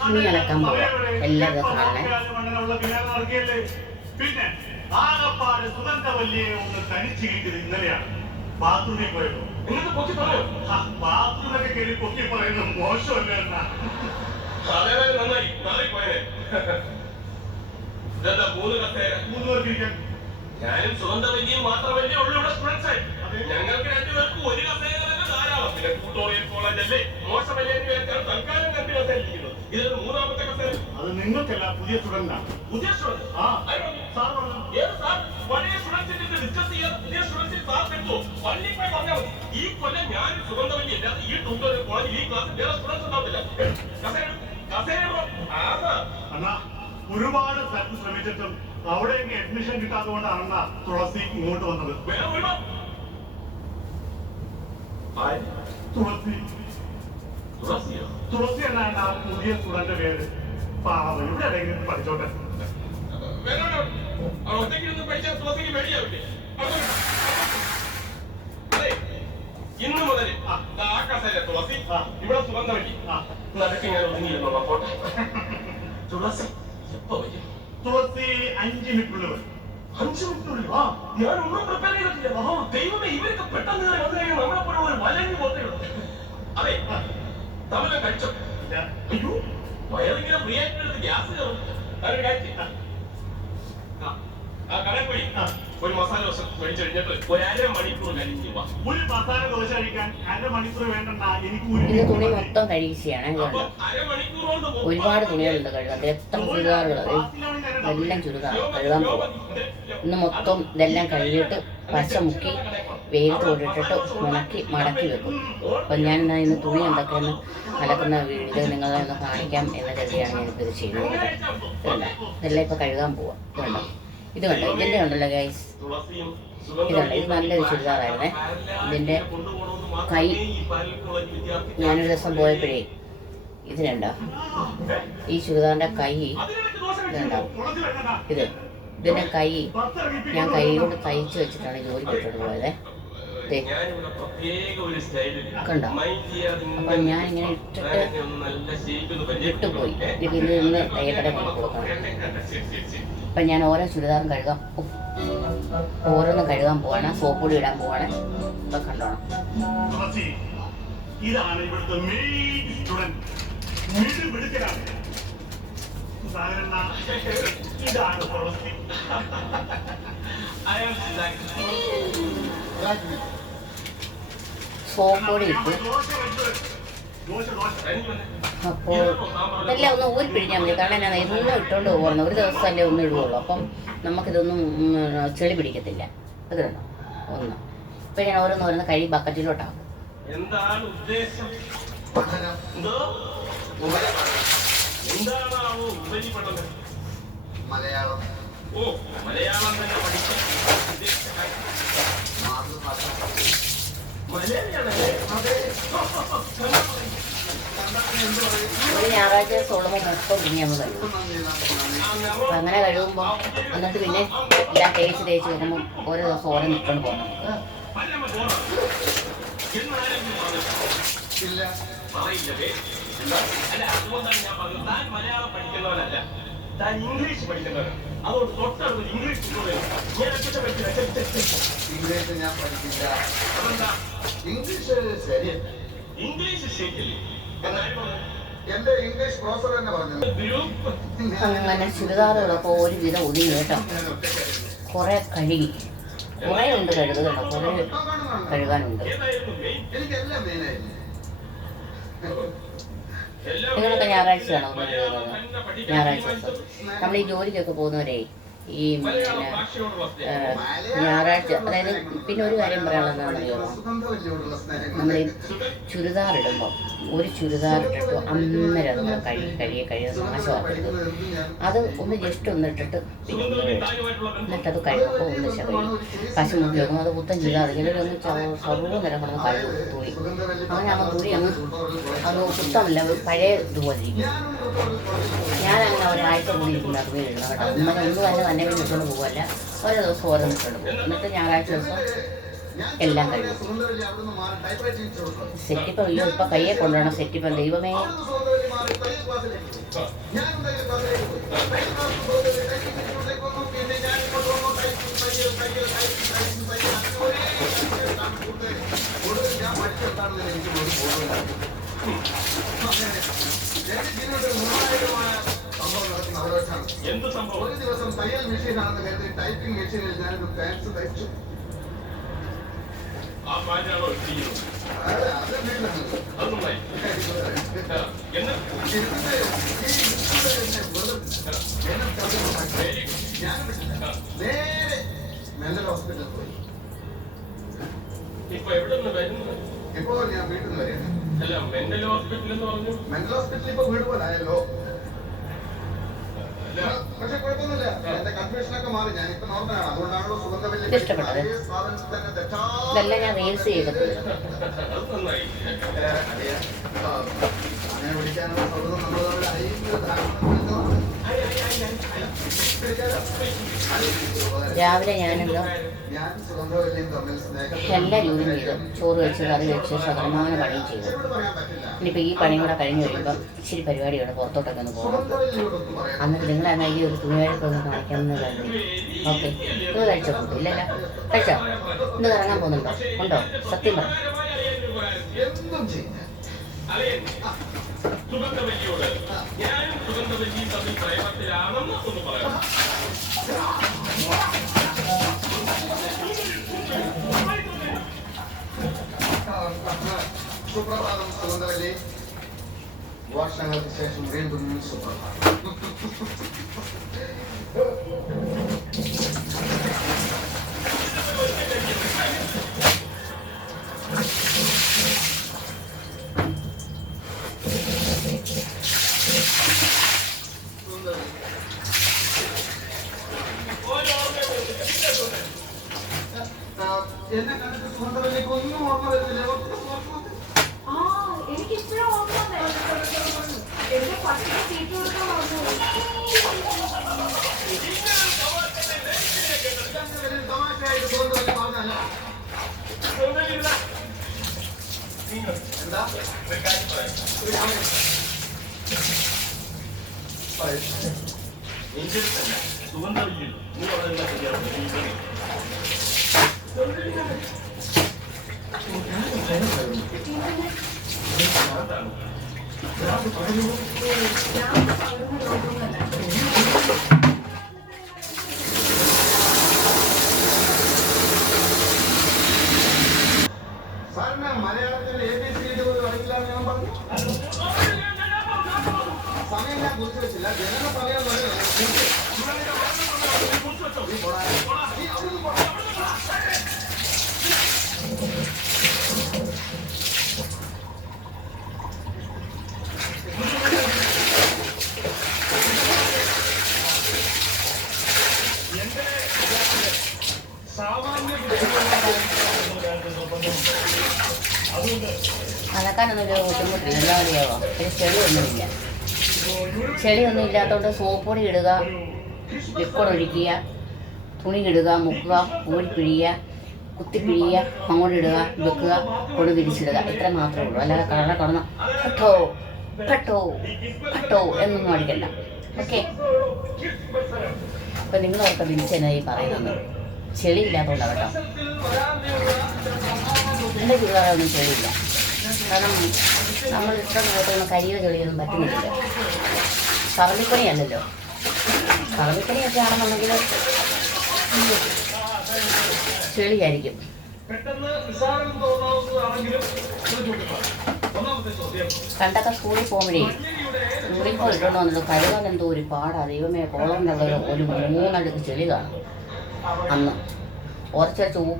തുണി അലക്കാൻ പോവാം എല്ലാവരും കാണണേ. പിന്നെ ആകപ്പാട് സുഗന്ധവല്ലിയെ ഒന്ന് തനിച്ച് കിട്ടിയത് ഇന്നലെയാണ്. ബാത്റൂമിൽ പോയപ്പോ നിങ്ങൾക്ക് പൊക്കി പറയോ? ബാത്റൂമൊക്കെ കയറി പൊക്കി പറയുന്നത് മോശമല്ല എന്നാ. നന്നായി മാറിപ്പോയേ. ഇതെന്താ 3 കസേര 3 പേർക്ക് ഇരിക്കാൻ? ഞാനും സുഗന്ധവല്ലിയും മാത്രമല്ലേ ഉള്ളൂ ഇവിടെ സ്റ്റുഡൻസ് ആയി. ഞങ്ങൾക്ക് 2 പേർക്ക് 1 കസേര തന്നെ ധാരാളം. പിന്നെ ട്യൂട്ടോറിയൽ കോളേജ് അല്ലേ, മോശമല്ലേ എന്ന് വിചാരിച്ചാൽ തൽക്കാലം 2 കസേര ഇരിക്കുന്നത്. ഇതൊരു 3ാമത്തെ കസേര. അത് നിങ്ങൾക്കല്ല, പുതിയ സ്റ്റുഡന്റാണ്. പുതിയ സ്റ്റുഡന്റ്? സാർ പറഞ്ഞു. ഏത് സാർ? പഴയ സ്റ്റുഡൻസിന്റെ ഡിസ്കസ് ചെയ്യാതെ പുതിയ സ്റ്റുഡൻസിൽ സാർ കിട്ടുമോ? പള്ളിയിൽ പോയി പറഞ്ഞാൽ മതി. ഈ കൊല്ലം ഞാനും സുഗന്ധവല്ലി അല്ലാതെ ഈ ട്യൂട്ടോറിയൽ കോളേജ് ഈ ക്ലാസ്സിൽ വേറെ സ്റ്റുഡൻസ് ഉണ്ടാവില്ല. അണ്ണാ, ഒരുപാട് സ്ഥലത്ത് ശ്രമിച്ചിട്ടും അവിടെ അഡ്മിഷൻ കിട്ടാത്തത് കൊണ്ടാണ് തുളസി ഇങ്ങോട്ട് വന്നത്. തുളസി എന്നാണ് ആ പുതിയ സ്റ്റുഡന്റ് പേര്. പാവം, ഇവിടെ എവിടെയെങ്കിലും പഠിച്ചോട്ടെ. ഇന്ന് മുതൽ തുളസി ഇവിടെ സുഗന്ധവല്ലി നടക്കി ഞാൻ ഒതുങ്ങിയിരുന്നോളാം. തുളസി എപ്പോ വരും? തുളസി 5 മിനിറ്റിനുള്ളിൽ വരും. 5 മിനിറ്റിനുള്ളിൽ? ഞാൻ ഒന്നും പ്രിപ്പയർ ചെയ്തിട്ടില്ല. ദൈവമേ, ഇവരൊക്കെ പെട്ടെന്ന് വന്നു കഴിഞ്ഞാൽ നമ്മളെ പോലെ ഒരു വലഞ്ഞു പോത്തേയുള്ളൂ. അതെ, തമിഴ് കഴിച്ചോ? അയ്യോ, വയറിങ്ങനെ ഫ്രീ ആയിട്ട് ഗ്യാസ് കയറും. ആ കടയിൽ പോയി ഒരു മസാല ദോശ മേടിച്ചു കഴിഞ്ഞിട്ട് 1.5 മണിക്കൂർ കഴിഞ്ഞു. ഒരു മസാല ദോശ കഴിക്കാൻ 1/2 മണിക്കൂർ വേണ്ട. എനിക്ക് തുണി മൊത്തം കഴിക്കുകയാണ്. ഒരുപാട് തുണികളുണ്ട് കഴുകാൻ. എത്ര ചുരിദാറുകൾ, എല്ലാം ചുരിദാർ കഴുകാൻ പോവാം. ഇന്ന് മൊത്തം ഇതെല്ലാം കഴുകിയിട്ട് പച്ച മുക്കി വെയിലത്ത് കൊണ്ടിട്ടിട്ട് ഉണക്കി മടക്കി വെക്കും. അപ്പം ഞാൻ ഇന്ന് തുണി എന്തൊക്കെയെന്ന് അലക്കുന്ന വീഡിയോ നിങ്ങളെ ഒന്ന് കാണിക്കാം എന്ന് കരുതിയാണ് ഞാനിപ്പോൾ ഇത് ചെയ്യുന്നത്. ഇതെല്ലാം ഇപ്പോൾ കഴുകാൻ പോവാം. ഇതുണ്ടോ, ഇത് കണ്ടോ, ഇതിൻ്റെ ഉണ്ടല്ലോ ഗൈസ്, ഇതുണ്ട്. ഇത് നല്ലൊരു ചുരിദാറായിരുന്നേ. ഇതിൻ്റെ കൈ ഞാനൊരു ദിവസം പോയപ്പോഴേ ഇതിനുണ്ടോ, ഈ ചുരിദാറിൻ്റെ കൈ ഇതുണ്ടാവും. ഇതിൻ്റെ കൈ ഞാൻ കൈ കൊണ്ട് തയ്ച്ച് വെച്ചിട്ടാണ് ജോലിക്ക് ഇട്ടിട്ട് പോയത്. കണ്ടോ, അപ്പം ഞാൻ ഇങ്ങനെ ഇട്ടുപോയി. എനിക്ക് ഇത് നിന്ന് തയ്യക്കട കൊണ്ട് കൊടുക്കണം. അപ്പം ഞാൻ ഓരോ ചുരിദാറും കഴുകാം, ഓരോന്നും കഴുകാൻ പോവാണ്. സോപ്പ് പൊടി ഇടാൻ പോവാണ്. ഇപ്പം കണ്ടോണം. ഇതാണ് ഇവിടുത്തെ മെയിൻ സ്റ്റുഡന്റ്. ഇതാണ് തുളസി. സോപ്പ് പൊടി ഇട്ട് അപ്പോൾ ഇതെല്ലാം ഒന്ന് ഊരി പിഴിഞ്ഞാൽ മതി. കാരണം ഞാൻ എന്നും ഇട്ടുകൊണ്ട് പോകണം. ഒരു ദിവസമല്ലേ ഒന്നും ഇടുകയുള്ളൂ. അപ്പം നമുക്കിതൊന്നും ചെളി പിടിക്കത്തില്ല. ഇത് കണ്ടോ, ഒന്ന്. ഇപ്പം ഞാൻ ഓരോന്ന് കഴി ബക്കറ്റിലോട്ടാക്കും. എന്താണ് ഉദ്ദേശം? മലയാളം. ഓ, മലയാളം തന്നെ പഠിക്കാൻ ഒരു ഞായറാഴ്ച സോളമോ മൊത്തം പിന്നെ നമ്മൾ കഴിയും. അപ്പം അങ്ങനെ കഴിയുമ്പോൾ എന്നിട്ട് പിന്നെ എല്ലാം തേച്ച് വെക്കുമ്പോൾ ഓരോ ദിവസം ഓരോ നിൽക്കൊണ്ട് പോകണം. മലയാളം പഠിക്കുന്നവരല്ല, താൻ ഇംഗ്ലീഷ് പഠിക്കുന്നവരാണ്. അതുകൊണ്ട് തൊട്ടടുത്ത് ഇംഗ്ലീഷ് ഞാൻ പഠിക്കില്ല. അതെന്താ? ഇംഗ്ലീഷ് ശരിയല്ല. ഇംഗ്ലീഷ് ശരിയല്ലേ? എന്റെ ഇംഗ്ലീഷ് പ്രൊഫസർ തന്നെ പറഞ്ഞു. അങ്ങനെ ചുരിദാറുകളൊക്കെ ഒരുവിധം ഒതുങ്ങി കേട്ടോ. കുറെ കഴുകി, കുറെ ഉണ്ട് കഴുകുന്നുണ്ടോ, കുറെ കഴുകാനുണ്ട്. എനിക്കെല്ലാം മെയിനായിരുന്നു. നിങ്ങളൊക്കെ ഞായറാഴ്ചയാണോ കഴുകുന്നത്? ഞായറാഴ്ച ദിവസം നമ്മൾ ഈ ജോലിക്കൊക്കെ പോകുന്നവരെ ഈ ഞായറാഴ്ച, അതായത് പിന്നെ ഒരു കാര്യം പറയാനുള്ളതെന്നാണെന്നറിയാമോ, നമ്മൾ ഈ ചുരിദാർ ഇടുമ്പോൾ ഒരു ചുരിദാർ ഇട്ടിട്ട് അന്നേരം നമ്മൾ കഴുകി നാശമാക്കരുത്. അത് ഒന്ന് ജസ്റ്റ് ഒന്ന് ഇട്ടിട്ട് എന്നിട്ടത് കഴിയുമ്പോൾ ഒന്ന് കഴിയും. പശുമുക്കി വെക്കും. അത് പുത്തൻ ചുരിദാർ ചിലരൊന്ന് സർവ്വ നിരം കിടന്ന് കഴുകും തുണി. അങ്ങനെ ആകുമ്പോൾ തുണി അങ്ങ് അത് പുത്തമല്ല, പഴയ ഇതുപോലെ ഇരിക്കും. ഞാനങ്ങനെ ഒരാഴ്ച കൂടി ഇരിക്കുന്ന തുണി ഇടണം കേട്ടോ. ഒന്നും തന്നെ ഇട്ടുകൊണ്ട് പോകുമല്ല, ഓരോ ദിവസം ഓരോ ഇട്ടുകൊണ്ട് പോകും. എന്നിട്ട് ഞായറാഴ്ച ദിവസം എല്ലാം കഴിഞ്ഞു. സെറ്റിപ്പം അയ്യോ ഇപ്പം കയ്യെ കൊണ്ടുവേണം സെറ്റിപ്പം. ദൈവമേ, എന്ത് സംഭവം? ഒരു ദിവസം തയ്യൽ മെഷീനാണെന്ന് കരുതി ടൈപ്പിംഗ് മെഷീനിൽ ഞാനൊരു പാൻസ് തയ്ച്ചു. ആ പാറ്റാണോ ഇട്ടിരിക്കുന്നത്? അത് വീട്ടിലാണ്. അത് നന്നായി. എന്നിട്ട് ഞാൻ നേരെ മെന്റൽ ഹോസ്പിറ്റലിൽ പോയി. ഇപ്പൊ എവിടെ നിന്ന് വരുന്നത്? ഇപ്പോ ഞാൻ വീട്ടിൽ നിന്ന് വരികയാണ്. അല്ല, മെന്റൽ ഹോസ്പിറ്റൽ എന്ന് പറഞ്ഞു. മെന്റൽ ഹോസ്പിറ്റൽ ഇപ്പൊ വീട് പോലെ ആയല്ലോ. പക്ഷെ കുഴപ്പമൊന്നുമില്ല, എന്റെ കൺഫ്യൂഷനൊക്കെ മാറി. ഞാൻ ഇപ്പൊ നോർമലാണ്. അതുകൊണ്ടാണല്ലോ സുഗന്ധവല്ലി ഇഷ്ടപ്പെട്ടത്. ഇതെല്ലാം ഞാൻ റീൽസ് ചെയ്തിട്ടുണ്ട്. അത് നന്നായി. അങ്ങനെ വിളിക്കാനുള്ള സൗഹൃദം നമ്മൾ തമ്മിൽ അറിയുന്ന രാവിലെ ഞാനെന്തോ ഞാൻ സുഗന്ധവല്ലിയും തമ്മിൽ എല്ലാ ജോലിയും ചെയ്തു. ചോറ് വെച്ച് കറി വെച്ച് സകലമായ പണിയും ചെയ്തു. ഇനിയിപ്പോൾ ഈ പണിയും കൂടെ കഴിഞ്ഞ് കഴിയുമ്പോൾ ഇച്ചിരി പരിപാടിയാണ്, പുറത്തോട്ടൊക്കെ ഒന്ന് പോകണം. എന്നിട്ട് നിങ്ങളാണ് ഈ ഒരു തുണിവഴക്കൊക്കെ ഒന്ന് കാണിക്കാമെന്ന് കരുതി. ഓക്കെ, ഇന്ന് കഴിച്ചോ? ഇല്ലല്ലോ, കഴിച്ചോ? ഇന്ന് ഇറങ്ങാൻ പോകുന്നുണ്ടോ? ഉണ്ടോ? സത്യം പറ. എന്തും ചെയ്യാം. സുഗന്ധവല്ലിയോട് ഞാനും സുഗന്ധവല്ലിയും തമ്മിൽ പ്രേമത്തിലാണെന്ന് ഒന്ന് പറയാം. സുപ്രഭാതം സുഗന്ധവല്ലി. വർഷങ്ങൾക്ക് ശേഷം വീണ്ടും സുപ്രഭാതം. എന്നെ കണ്ടിട്ട് സുഗന്ധവല്ലിക്ക് ഒന്നും ഓർമ്മ വരുന്നില്ല. എനിക്കിപ്പോഴും ഓർമ്മ എന്റെ പട്ടിക്ക് സീറ്റ് കൊടുക്കാൻ ഓർമ്മ. തമാശയായിട്ട് സുഗന്ധവല്ലി പറഞ്ഞല്ലോ. എന്താ സുഗന്ധവല്ലി നീ പറയുന്നത് ശരിയാണ്. സാറിന് മലയാളത്തിൽ ABCD പഠിക്കില്ലാന്ന് ഞാൻ പറഞ്ഞു. സമയം ഞാൻ കുറിച്ച് വെച്ചില്ല. ജനന സമയം അലക്കാനൊന്നും ബുദ്ധിമുട്ടില്ല. എന്താ മതിയാവോ? പിന്നെ ചെളിയൊന്നുമില്ല. ചെളിയൊന്നും ഇല്ലാത്തതുകൊണ്ട് സോപ്പൊടി ഇടുക, ലിക്വിഡ് ഒഴിക്കുക, തുണി ഇടുക, മുക്കുക, ഊരി പിഴിയുക, കുത്തി പിഴിയുക, അങ്ങോട്ട് ഇടുക, വെക്കുക, കൊണ്ട് വിരിച്ചിടുക. ഇത്ര മാത്രമേ ഉള്ളൂ. അല്ലാതെ കടന്ന പെട്ടോ പെട്ടോ പെട്ടോ എന്നൊന്നും അടിക്കണ്ട. ഓക്കെ, അപ്പം നിങ്ങളൊക്കെ വിരിച്ചെന്നായി പറയുന്നത് ചെളി ഇല്ലാത്തതുകൊണ്ടാണ് കേട്ടോ. എൻ്റെ ചുരിദാറൊന്നും ചെളിയില്ല. കാരണം നമ്മൾ ഇഷ്ടം നോക്കുന്ന കരിയോ ചെളിയൊന്നും പറ്റുന്നില്ല. പറമ്പിപ്പണിയല്ലല്ലോ. പറമ്പിപ്പണിയൊക്കെ ആണെന്നുണ്ടെങ്കിൽ ചെളിയായിരിക്കും. പണ്ടൊക്കെ സ്കൂളിൽ പോകുമ്പോഴേ യൂണിഫോം ഇട്ടുകൊണ്ട് വന്നത് കഴുകാൻ എന്തോ ഒരു പാടാ. ദൈവമേ, കോളം എന്നുള്ളത് ഒരു 3 അടുക്ക് ചെളി കാണും. അന്ന് ഉറച്ചരച്ച് ഊപ്പ